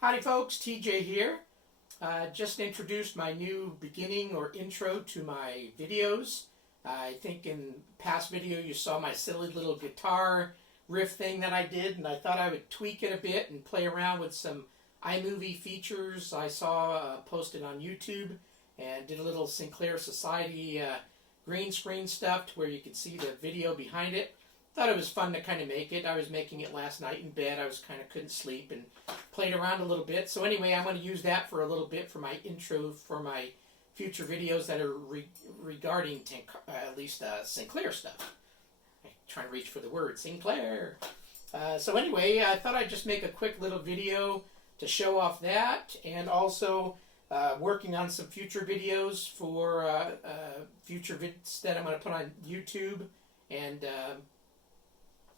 Howdy folks, TJ here. Just introduced my new beginning or intro to my videos. I think in past video you saw my silly little guitar riff thing that I did, and I thought I would tweak it a bit and play around with some iMovie features I saw posted on YouTube, and did a little Sinclair Society green screen stuff to where you could see the video behind it. Thought it was fun to kind of make it. I was making it last night in bed. I was kind of couldn't sleep and played around a little bit. So anyway, I'm going to use that for a little bit for my intro for my future videos that are regarding at least Sinclair stuff. I'm trying to reach for the word Sinclair. So anyway, I thought I'd just make a quick little video to show off that, and also working on some future videos for future vids that I'm going to put on YouTube. And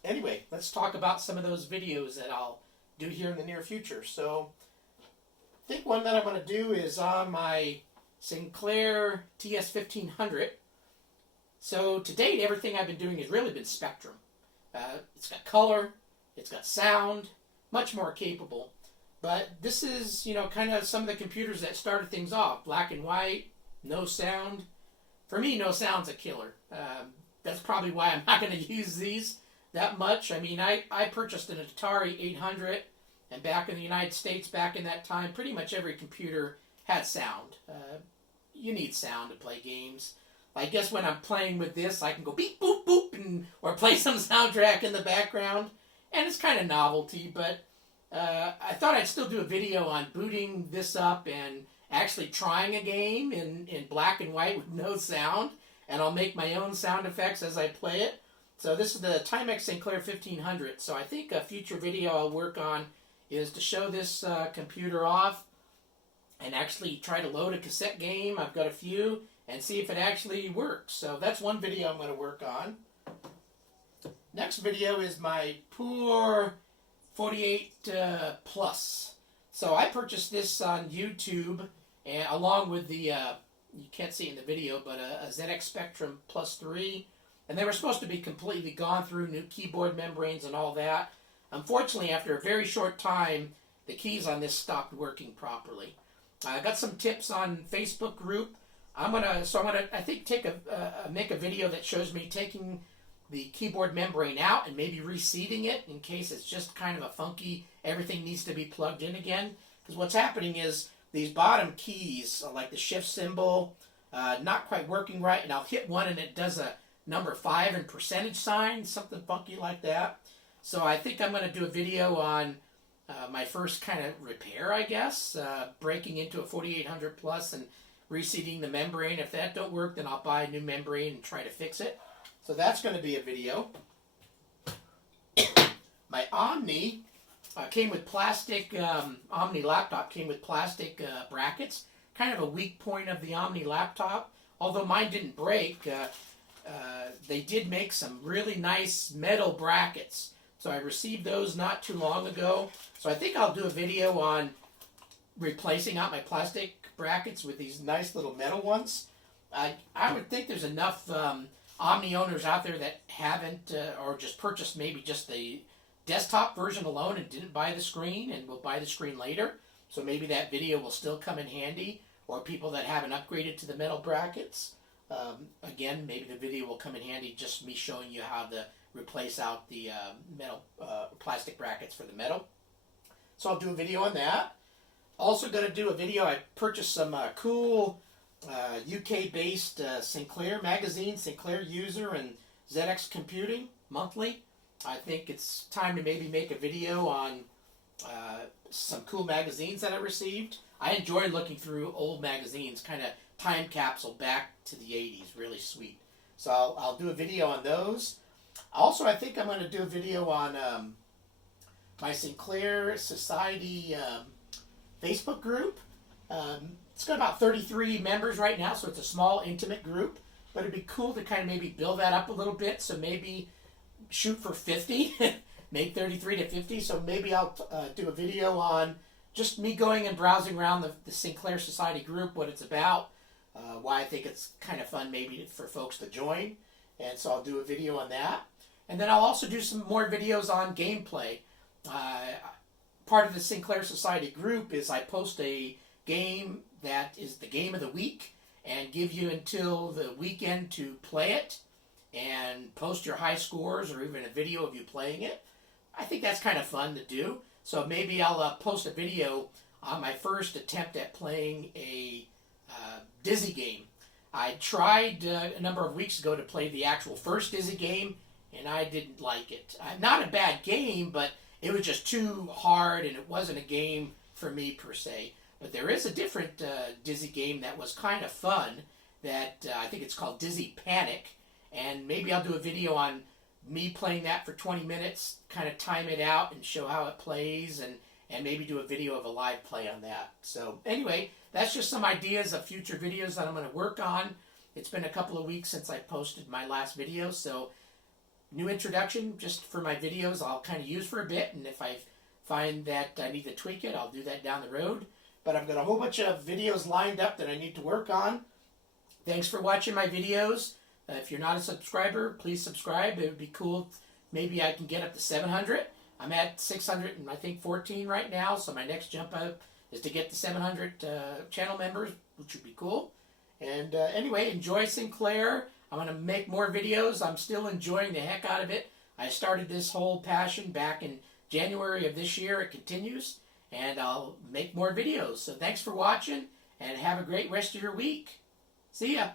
anyway, let's talk about some of those videos that I'll do here in the near future. So I think one that I'm going to do is on my Sinclair TS1500. So to date, everything I've been doing has really been Spectrum. It's got color, it's got sound, much more capable. But this is, you know, kind of some of the computers that started things off. Black and white, no sound. For me, no sound's a killer. That's probably why I'm not going to use these that much. I mean, I purchased an Atari 800, and back in the United States, back in that time, pretty much every computer had sound. You need sound to play games. I guess when I'm playing with this, I can go beep, boop, boop, or play some soundtrack in the background, and it's kind of novelty, but I thought I'd still do a video on booting this up and actually trying a game in black and white with no sound, and I'll make my own sound effects as I play it. So this is the Timex Sinclair 1500. So I think a future video I'll work on is to show this computer off and actually try to load a cassette game. I've got a few, and see if it actually works. So that's one video I'm going to work on. Next video is my poor 48 Plus. So I purchased this on YouTube, and along with the, you can't see it in the video, but a ZX Spectrum Plus 3. And they were supposed to be completely gone through, new keyboard membranes and all that. Unfortunately, after a very short time, the keys on this stopped working properly. I got some tips on Facebook group. I'm gonna I think make a video that shows me taking the keyboard membrane out and maybe reseating it in case it's just kind of a funky, everything needs to be plugged in again. Because what's happening is these bottom keys, like the shift symbol, not quite working right, and I'll hit one and it does a number 5 and percentage sign, something funky like that. So I think I'm going to do a video on my first kind of repair, I guess, breaking into a 4800 Plus and reseating the membrane. If that don't work, then I'll buy a new membrane and try to fix it. So that's going to be a video. My Omni came with plastic, Omni laptop came with plastic brackets. Kind of a weak point of the Omni laptop. Although mine didn't break, they did make some really nice metal brackets. So I received those not too long ago. So I think I'll do a video on replacing out my plastic brackets with these nice little metal ones. I would think there's enough Omni owners out there that haven't, or just purchased maybe just the desktop version alone and didn't buy the screen and will buy the screen later. So maybe that video will still come in handy, or people that haven't upgraded to the metal brackets. Again, maybe the video will come in handy, just me showing you how to replace out the metal plastic brackets for the metal. So I'll do a video on that. Also going to do a video, I purchased some cool UK-based Sinclair magazine, Sinclair User and ZX Computing Monthly. I think it's time to maybe make a video on some cool magazines that I received. I enjoy looking through old magazines, kind of time capsule back to the 80s, really sweet. So I'll do a video on those. Also, I think I'm going to do a video on my Sinclair Society Facebook group. It's got about 33 members right now, so it's a small, intimate group. But it'd be cool to kind of maybe build that up a little bit, so maybe shoot for 50, make 33 to 50. So maybe I'll do a video on just me going and browsing around the Sinclair Society group, what it's about, why I think it's kind of fun maybe for folks to join. And so I'll do a video on that. And then I'll also do some more videos on gameplay. part of the Sinclair Society group is I post a game that is the game of the week and give you until the weekend to play it and post your high scores or even a video of you playing it. I think that's kind of fun to do. So maybe I'll post a video on my first attempt at playing a Dizzy game. I tried a number of weeks ago to play the actual first Dizzy game, and I didn't like it. Not a bad game, but it was just too hard, and it wasn't a game for me per se. But there is a different Dizzy game that was kind of fun that I think it's called Dizzy Panic, and maybe I'll do a video on me playing that for 20 minutes, kind of time it out and show how it plays, and maybe do a video of a live play on that. So anyway, that's just some ideas of future videos that I'm going to work on. It's been a couple of weeks since I posted my last video, so new introduction just for my videos I'll kind of use for a bit, and if I find that I need to tweak it, I'll do that down the road. But I've got a whole bunch of videos lined up that I need to work on. Thanks for watching my videos. If you're not a subscriber, please subscribe. It would be cool. Maybe I can get up to 700. I'm at 614 right now, so my next jump up is to get to 700 channel members, which would be cool. And anyway, enjoy Sinclair. I'm going to make more videos. I'm still enjoying the heck out of it. I started this whole passion back in January of this year. It continues, and I'll make more videos. So thanks for watching, and have a great rest of your week. See ya.